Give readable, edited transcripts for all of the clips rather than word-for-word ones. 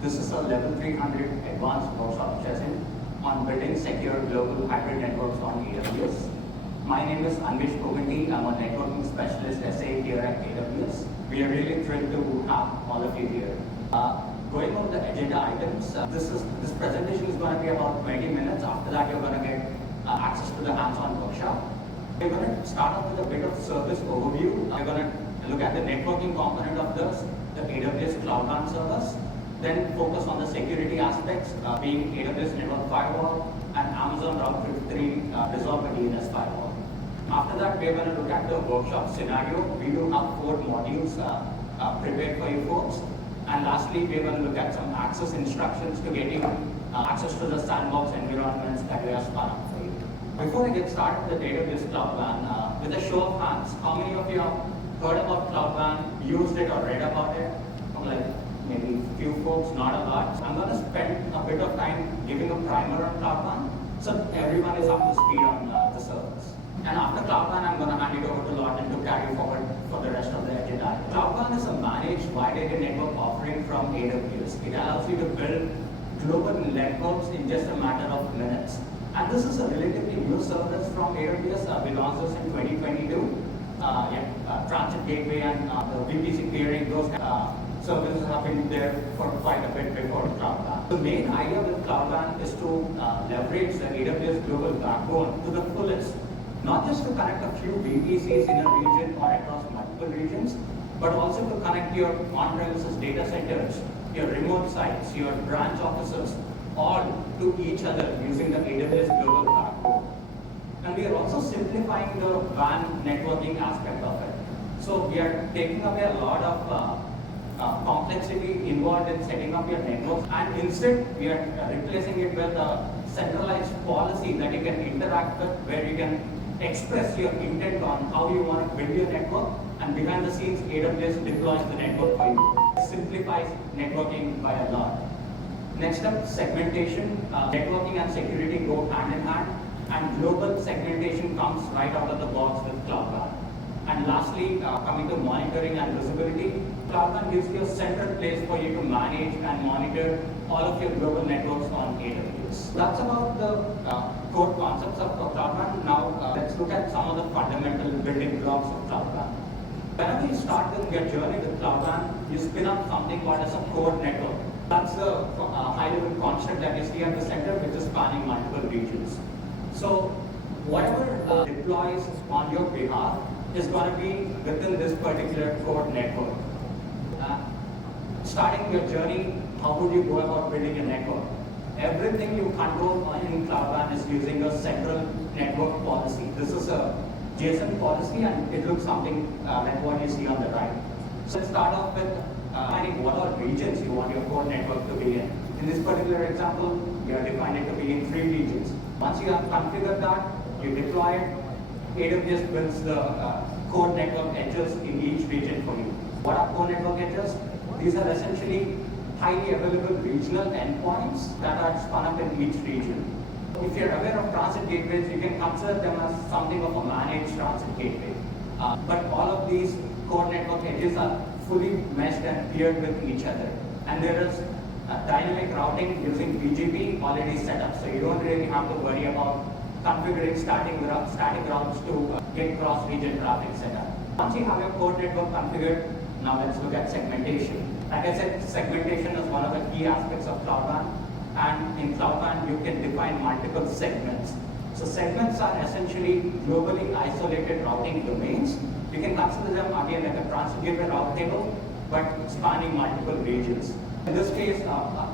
This is a level 300 advanced workshop session on building secure global hybrid networks on AWS. My name is Anvesh Koganti. I'm a networking specialist SA here at AWS. We are really thrilled to have all of you here. Going over the agenda items, this presentation is going to be about 20 minutes. After that, you're going to get access to the hands-on workshop. We're going to start off with a bit of service overview. We're going to look at the networking component of this, the AWS Cloud WAN service, then focus on the security aspects, being AWS Network Firewall and Amazon Route 53 Resolve a DNS Firewall. After that, we're going to look at the workshop scenario. We do have 4 modules prepared for you folks. And lastly, we're going to look at some access instructions to get you access to the sandbox environments that we have spun up for you. Before I get started with the AWS Cloud WAN, with a show of hands, how many of you have heard about Cloud WAN, used it or read about it? Like maybe few folks, not a lot. I'm going to spend a bit of time giving a primer on Cloud WAN so everyone is up to speed on the service. And after Cloud WAN, I'm going to hand it over to Lawton to carry forward for the rest of the agenda. Cloud WAN is a managed wide area network offering from AWS. It allows you to build global networks in just a matter of minutes. And this is a relatively new service from AWS. We launched this in 2022. Transit Gateway and the VPC peering, those services have been there for quite a bit before Cloud WAN. The main idea with Cloud WAN is to leverage the AWS global backbone to the fullest. Not just to connect a few VPCs in a region or across multiple regions, but also to connect your on-premises data centers, your remote sites, your branch offices, all to each other using the AWS global backbone. And we are also simplifying the WAN networking aspect of it. So we are taking away a lot of complexity involved in setting up your networks, and instead we are replacing it with a centralized policy that you can interact with, where you can express your intent on how you want to build your network, and behind the scenes AWS deploys the network for you. It simplifies networking by a lot. Next up, segmentation. Networking and security go hand in hand, and global segmentation comes right out of the box with Cloud WAN. And lastly, coming to monitoring and visibility, Cloud WAN gives you a central place for you to manage and monitor all of your global networks on AWS. That's about the core concepts of Cloud WAN. Now let's look at some of the fundamental building blocks of Cloud WAN. Whenever you start with your journey with Cloud WAN, you spin up something called as a core network. That's the high-level construct that you see at the center, which is spanning multiple regions. So whatever deploys on your behalf is going to be within this particular core network. Starting your journey, how would you go about building a network? Everything you control in Cloud WAN is using a central network policy. This is a JSON policy, and it looks something like what you see on the right. So let's start off with defining what all regions you want your core network to be in. In this particular example, we are defining it to be in 3 regions. Once you have configured that, you deploy it. AWS builds the core network edges in each region for you. What are core network edges? These are essentially highly available regional endpoints that are spun up in each region. If you're aware of transit gateways, you can consider them as something of a managed transit gateway. But all of these core network edges are fully meshed and paired with each other. And there is dynamic routing using BGP already set up, so you don't really have to worry about configuring static routes to get cross-region traffic set up. Once you have your core network configured, now let's look at segmentation. Like I said, segmentation is one of the key aspects of Cloud WAN, and in Cloud WAN you can define multiple segments. So segments are essentially globally isolated routing domains. You can consider them again like a transit gateway route table, but spanning multiple regions. In this case,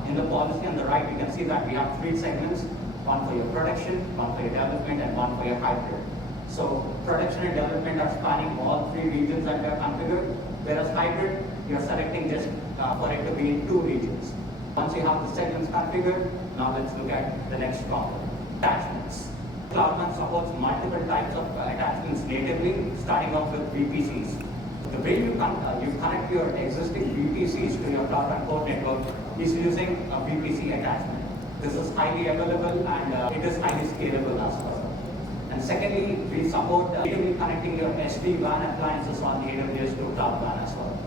in the policy on the right, you can see that we have 3 segments, one for your production, one for your development, and one for your hybrid. So production and development are spanning all 3 regions that we have configured, whereas hybrid, you're selecting just for it to be in 2 regions. Once you have the segments configured, now let's look at the next component, attachments. Cloud WAN supports multiple types of attachments natively, starting off with VPCs. The way you connect your existing VPCs to your Cloud WAN core network is using a VPC attachment. This is highly available, and it is highly scalable as well. And secondly, we support natively connecting your SD-WAN appliances on AWS to Cloud WAN as well.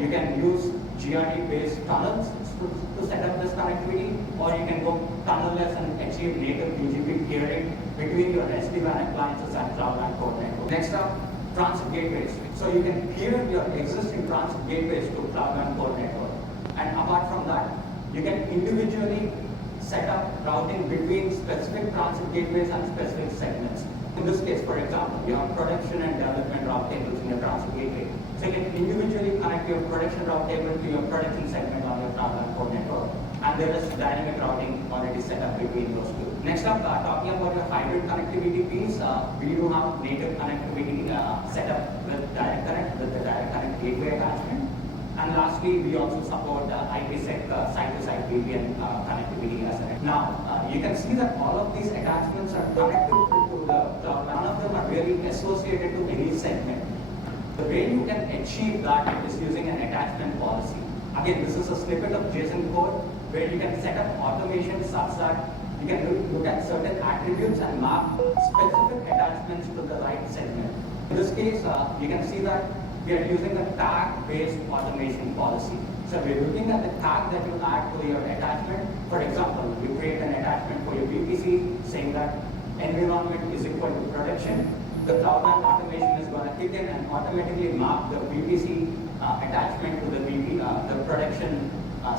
You can use GRD-based tunnels to set up this connectivity, or you can go tunnelless and achieve native BGP peering between your SD-WAN appliances and cloud WAN core network. Next up, transit gateways. So you can peer your existing transit gateways to cloud WAN core network. And apart from that, you can individually set up routing between specific transit gateways and specific segments. In this case, for example, you have production and development route tables in your transit gateway. So you can individually connect your production route table to your production segment on your cloud WAN core network. And there is dynamic routing already set up between those two. Next up, talking about your hybrid connectivity piece, we do have native connectivity set up with direct connect, with the direct connect gateway attachment. And lastly, we also support IPsec site-to-site VPN connectivity as well. Now, you can see that all of these attachments are connected to the cloud. None of them are really associated to any segment. The way you can achieve that is using an attachment policy. Again, this is a snippet of JSON code where you can set up automation such that you can look at certain attributes and map specific attachments to the right segment. In this case, you can see that we are using a tag-based automation policy. So we're looking at the tag that you add to your attachment. For example, you create an attachment for your VPC saying that environment is equal to production. The cloud WAN automation is going to kick in and automatically map the VPC attachment to the production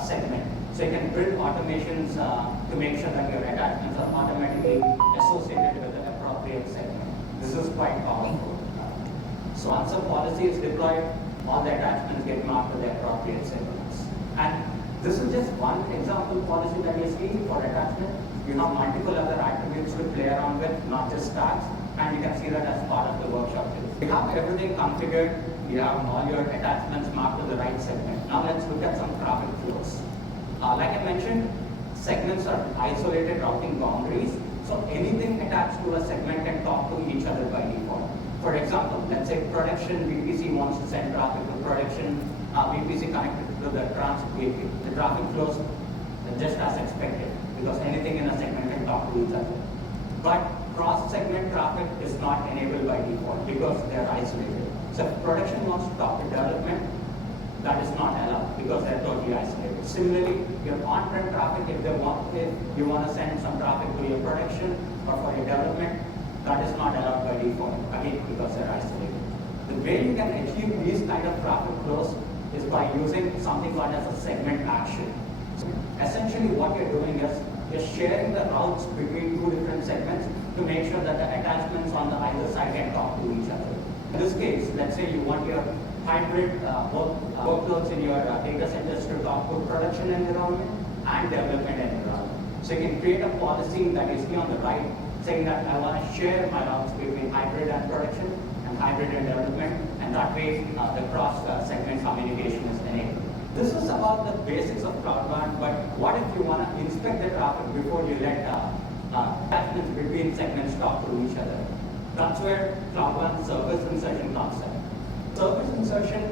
segment. So you can build automations to make sure that your attachments are automatically associated with the appropriate segment. This is quite powerful. So once a policy is deployed, all the attachments get mapped to the appropriate segments. And this is just one example policy that you see for attachment. You have multiple other attributes to play around with, not just tags, and you can see that as part of the workshop too. You have everything configured, you have all your attachments mapped to the right segment. Now let's look at some traffic flows. Like I mentioned, segments are isolated routing boundaries, so anything attached to a segment can talk to each other by default. For example, let's say production VPC wants to send traffic to production VPC connected to the transit gateway. The traffic flows just as expected because anything in a segment can talk to each other. But cross-segment traffic is not enabled by default because they are isolated. So if production wants to talk to development, that is not allowed because they are totally isolated. Similarly, your on-prem traffic, if you want to send some traffic to your production or for your development, that is not allowed by default, again, because they're isolated. The way you can achieve these kind of traffic flows is by using something called as a segment action. So essentially what you're doing is you're sharing the routes between two different segments to make sure that the attachments on the either side can talk to each other. In this case, let's say you want your hybrid workloads in your data centers to talk to production environment and development environment. So you can create a policy that you see on the right saying that I want to share my routes between hybrid and production and hybrid and development, and that way the cross-segment communication is enabled. This is about the basics of cloud WAN, but what if you want to inspect the traffic before you let attachments between segments talk to each other? That's where cloud WAN service insertion comes in. Service insertion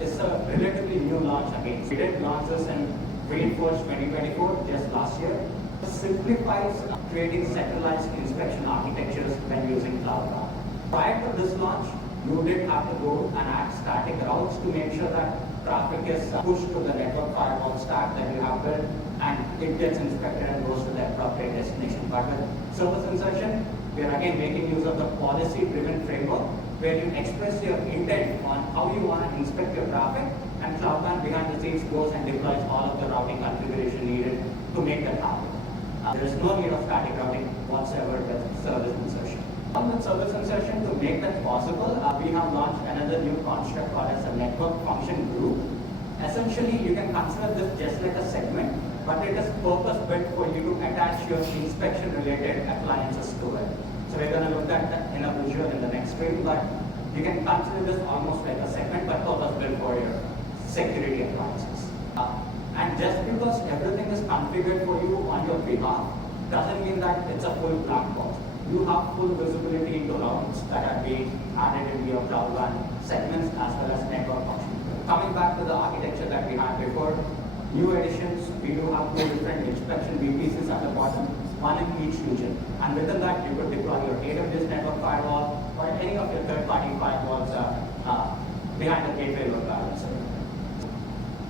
is a relatively new launch again. We did launch this in Inforce 2024, just last year. It simplifies creating centralized inspection architectures when using cloud WAN. Prior to this launch, you did have to go and add static routes to make sure that traffic is pushed to the network firewall stack that you have built and it gets inspected and goes to the appropriate destination. But with service insertion, we are again making use of the policy-driven framework where you express your intent on how you want to inspect your traffic, and cloud WAN behind the scenes goes and deploys all of the routing configuration needed to make that happen. There is no need of static routing whatsoever with service insertion. On with service insertion, to make that possible, we have launched another new construct called as a network function group. Essentially, you can consider this just like a segment, but it is purpose-built for you to attach your inspection-related appliances to it. So we're going to look at that in a visual in the next stream, but you can consider this almost like a segment, but purpose-built for your security appliances. And just because everything is configured for you on your behalf, doesn't mean that it's a full black box. You have full visibility into routes that are being added into your cloud WAN segments as well as network functions. Coming back to the architecture that we had before, new additions, we do have two different inspection VPCs at the bottom, one in each region. And within that, you could deploy your AWS network firewall or any of your third-party firewalls behind the gateway load balancer.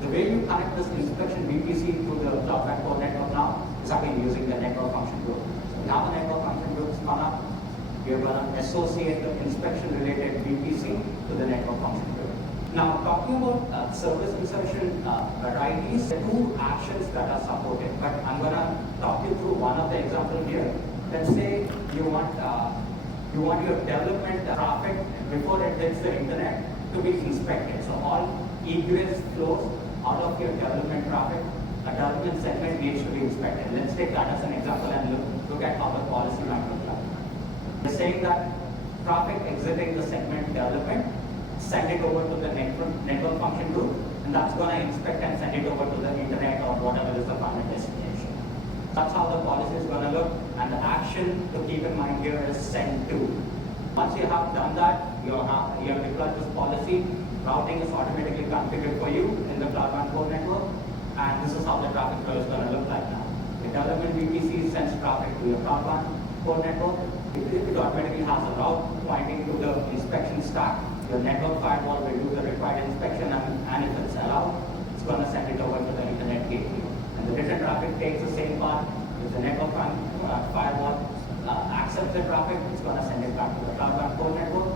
The way you connect this inspection VPC to the cloud backbone network now is again using the network function group. So now the network function group is spun up. We are going to associate the inspection related VPC to the network function group. Now, talking about service insertion varieties, there are two actions that are supported, but I'm going to talk you through one of the examples here. Let's say you want your development traffic before it hits the internet to be inspected. So all egress flows out of your development traffic, a development segment needs to be inspected. Let's take that as an example and look at how the policy might look like. We're saying that traffic exiting the segment development, send it over to the network function group, and that's going to inspect and send it over to the internet or whatever is the final destination. That's how the policy is going to look, and the action to keep in mind here is send to. Once you have done that, you have deployed this policy, routing is automatically configured for you in the Cloud WAN core network, and this is how the traffic flow is going to look like now. The development VPC sends traffic to your Cloud WAN core network. It automatically has a route pointing to the inspection stack. Your network firewall will do the required inspection, and if it's allowed, it's going to send it over to the internet gateway. And the return traffic takes the same path. If the network firewall accepts the traffic, it's going to send it back to the Cloud WAN core network.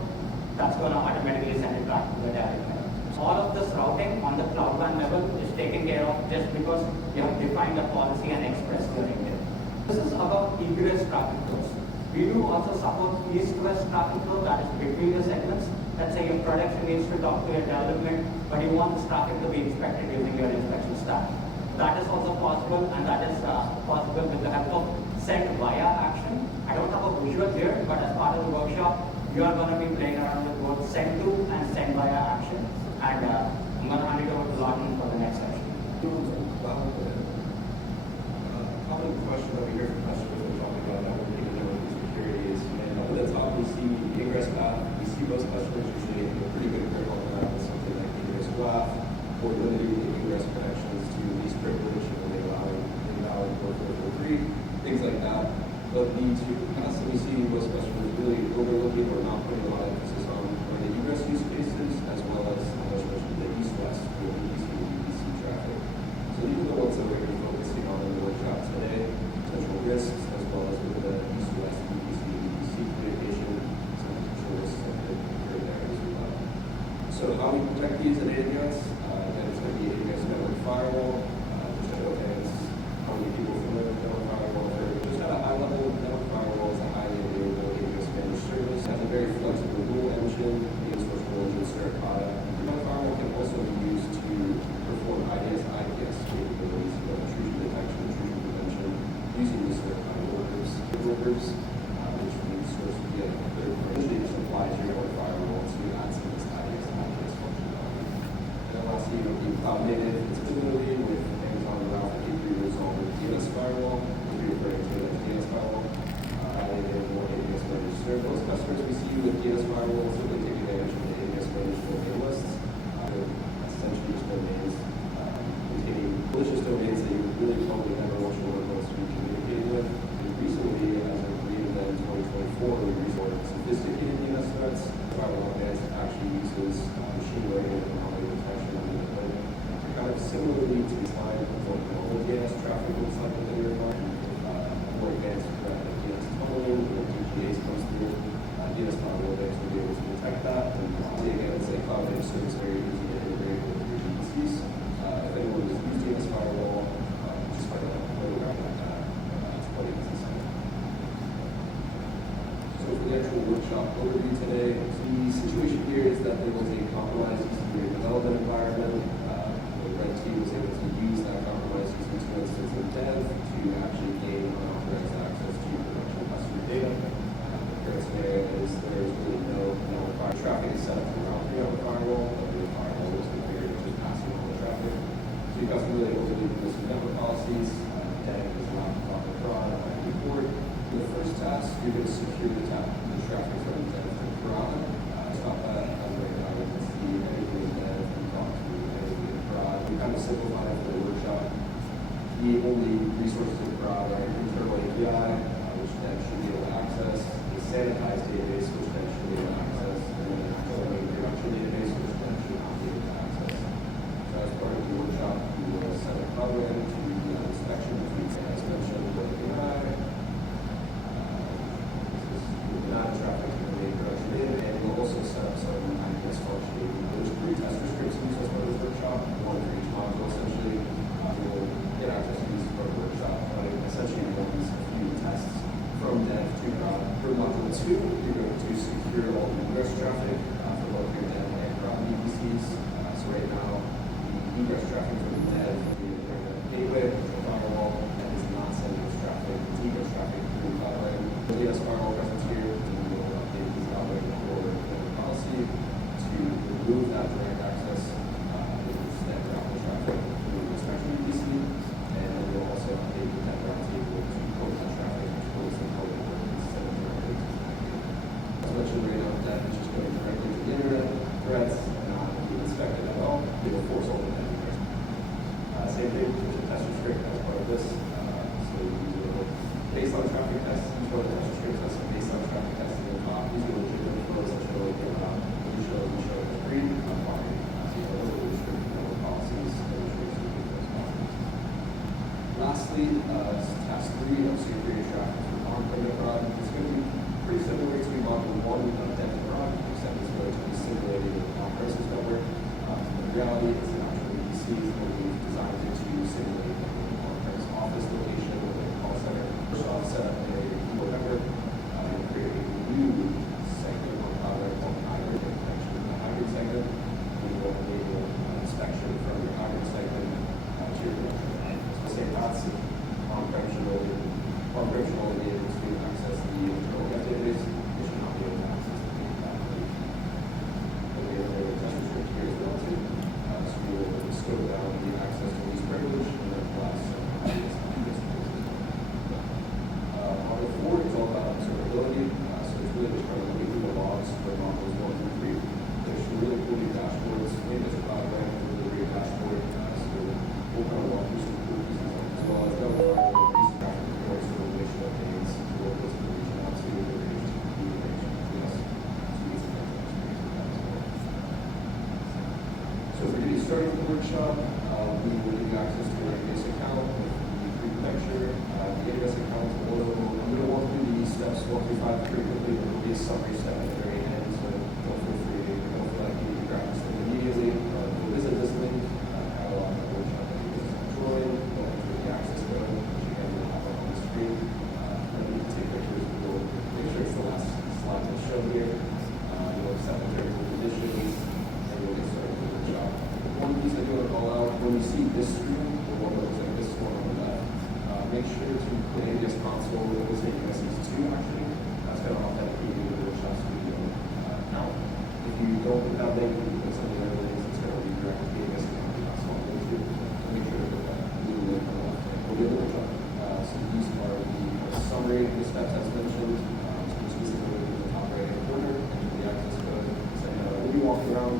That's going to automatically send it back to the direct network. All of this routing on the Cloud WAN level is taken care of just because you have defined a policy and expressed your intent. This is about egress traffic flows. We do also support east-west traffic flow, that is between the segments. Let's say your production needs to talk to your development, but you want this traffic to be inspected using your inspection stack. That is also possible, and that is possible with the help of send via action. I don't have a visual here, but as part of the workshop, you are going to be playing around with both send to and send via action. And I'm going to hand it over to Lawton for the next section. Common question that we hear from customers when talking about networking and networking security is, at the top we see the ingress path. We see most customers usually have a pretty good grip on that with something like ingress graph, or limiting the ingress connections to least privilege, and invalid 4443, things like that. But the two paths that we see most customers really overlooking or not putting a lot of emphasis on are the egress use cases, as well as the east-west, or VPC traffic. So these are the ones that we're going to be focusing on in the workshop today: potential risks, as well as with the east-west VPC communication, some potential risks that could occur there as well. So how we protect these at AWS, then it's going to be AWS network firewall, which I know has how many people familiar with network firewall. Just at a high level, network firewall is a highly available AWS managed service. It has a very flexible rule engine, the Inforce rule engine Suricata. The network firewall can also be used to perform IDS/IPS capabilities, intrusion detection, intrusion prevention, using the Suricata workers, which we source via third party. Usually just apply to your network firewall to add some of this IDS/IPS functionality. And then lastly, it will be cloud native. It's similarly with Amazon Route 53 resolved with DNS firewall. We'll be referring to it as DNS firewall. Highly available AWS managed service. Most customers we see with DNS firewall simply take advantage of the AWS managed domain lists. Essentially just domains containing malicious domains that you really probably never want your workloads to be communicating with. And recently, as of reInvent 2024, we resolved sophisticated DNS threats. Firewall Advanced actually uses machine learning and anomaly detection on the deployment. Kind of similarly to the time of what normal DNS traffic looks like within your environment. More advanced DNS tunneling, when DGAs comes through, DNS firewall will be able to detect that. And again, it's a cloud-native service, very easy to integrate with your VPCs. If anyone has used DNS firewall, just by the way we recommend that, it's quite easy to set. So for the actual workshop overview today, the situation here is that there was a compromised EC2 development environment. The red team was able to use that compromised EC2 instance in dev to actually gain unauthorized access to production customer data. The current scenario is there is really no network traffic is set up around the network firewall, but the firewall was configured to just passing all the traffic. So you guys are really able to do this with network policies. Dev is allowed to talk abroad by report. For the first task, you're going to secure the traffic from dev to prod. Stop that as right now. You can see everything is dev and talk to everything in prod. We kind of simplified it for the workshop. The only resources in prod are internal API, which then should be able to access, the sanitized database, which then should be able to access, and then the production database, which then should not be able to access. So as part of the workshop, for the test strips, that's some baseline traffic testing on top. These are legitimate flows that show like we show the green, fine. So you know, those are the strict policies that we show those policies. Lastly, task 3 of security traffic for on-premise fraud. It's going to be pretty similar to module 1 of dental fraud, except it's going to be simulated with on-premises network. In reality, it's an actual EPC that we've designed it to simulate an on-premise office location with a call center. First off, set up a keyboard network and create a new segment on cloud called hybrid, in connection with the hybrid segment. We will enable inspection from your hybrid segment to your production. So say that's on-prem should only be able to access the internal web database. It should not be able to access the main database. But we have a test script here as well too. So we will scope down the access to least privilege and then class Module 4 is all about observability. So it's really just trying to look through the logs for modules 1 through 3. There's some really cool new dashboards. Maybe it's a cloud ramp with a really great dashboard. So we'll kind of walk through some cool pieces as well as that will find these traffic reports for relation updates. We'll go to the region out to the region to the region to us. So we can get some experience with that as well. So if we're getting started with the workshop, we will give you access to your AWS account with the pre-lecture. The AWS account I'm going to walk through these steps 1 through 5 pretty quickly. There will be a summary step at the very end, so don't feel free to don't feel like you need to grab this thing immediately. We'll visit this link, catalog the workshop that you guys enjoy, go enter the access code, which again will pop up on the screen. And you can take pictures, we'll make sure it's the last slide that's shown here. You'll accept the terms and conditions, and we'll get started with the workshop. One piece I do want to call out, when you see this screen, the one that looks like this one on the left, make sure to put AWS console, it will say USS2 actually. That's going to authenticate you to the workshop studio account. If you don't put that link, you can put some of the other links, it's going to redirect the AWS account to that small link here. So make sure to put that blue link on the left hand of the workshop. So these are the summary of the steps as mentioned. So specifically in the top right hand corner, enter the access code. So we'll be walking around